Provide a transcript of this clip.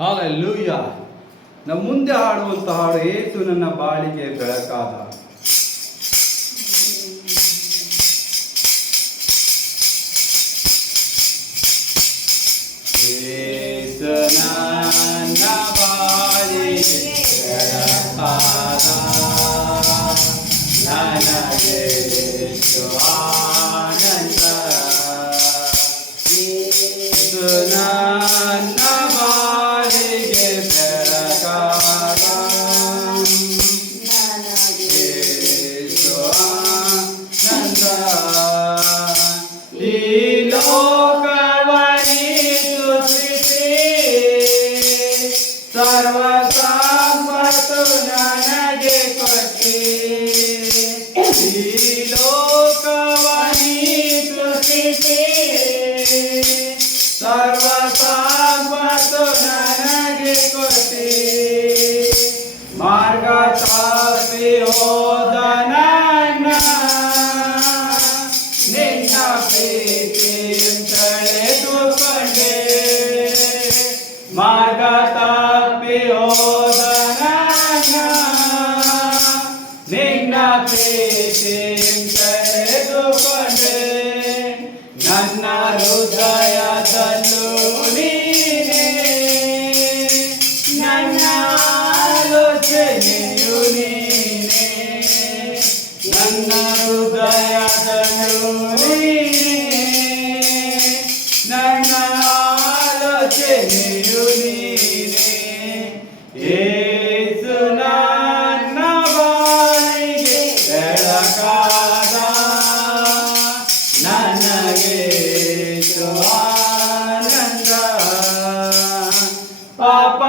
Hallelujah. ನಮ್ಮ ಮುಂದೆ ಹಾಡುವಂತ ಹಾಡು, ಏಸು ನನ್ನ ಬಾಳಿಗೆ ಬೆಳಕಾದ. ಏಸು ನನ್ನ ಬಾಳಿಗೆ ಬೆಳಕಾದ, ನನಗೆ ಎಷ್ಟು ಆನಂದ. ಏಸು ನನ್ನ ಬಾಳಿಗೆ ಬೆಳಕಾದ, ನನಗೆ ಎಷ್ಟು ಆನಂದ. ಈ ಲೋಕವನಿ ಸೃಷ್ಟಿಸಿ ಸರ್ವ ಸಂಪತ್ತು ನನಗೆ ಕೊಟ್ಟಿ. ಈ ಲೋಕವನಿ ಸೃಷ್ಟಿಸಿ ಸರ್ವ ಸಂಪತ್ತು ನನಗೆ ಕೊಟ್ಟಿ. ಮಾರ್ಗ ತಪ್ಪಿ ಹೋದ ನನ್ನ ನಿನ್ನ ಪ್ರೀತಿ ತಳೆದುಕೊಂಡೆ. ಮಾರ್ಗ ತಪ್ಪಿ ಹೋದ ನನ್ನ ನಿನ್ನ ಪ್ರೀತಿ ತಳೆದುಕೊಂಡೆ. ನನ್ನ ಹೃದಯದಲ್ಲೂ ನೀನೇ, ನನ್ನ ಆಲೋಚನೆಯು ನೀನೇ. ನನ್ನ ಹೃದಯದಲ್ಲೂ ನೀನೇ, ನನ್ನ ಆಲೋಚನೆಯು ನೀನೇ. ಏಸು ನನ್ನ ಬಾಳಿಗೆ ಬೆಳಕಾದ, ನನಗೆ ಎಷ್ಟು ಆನಂದ. ಪಾಪ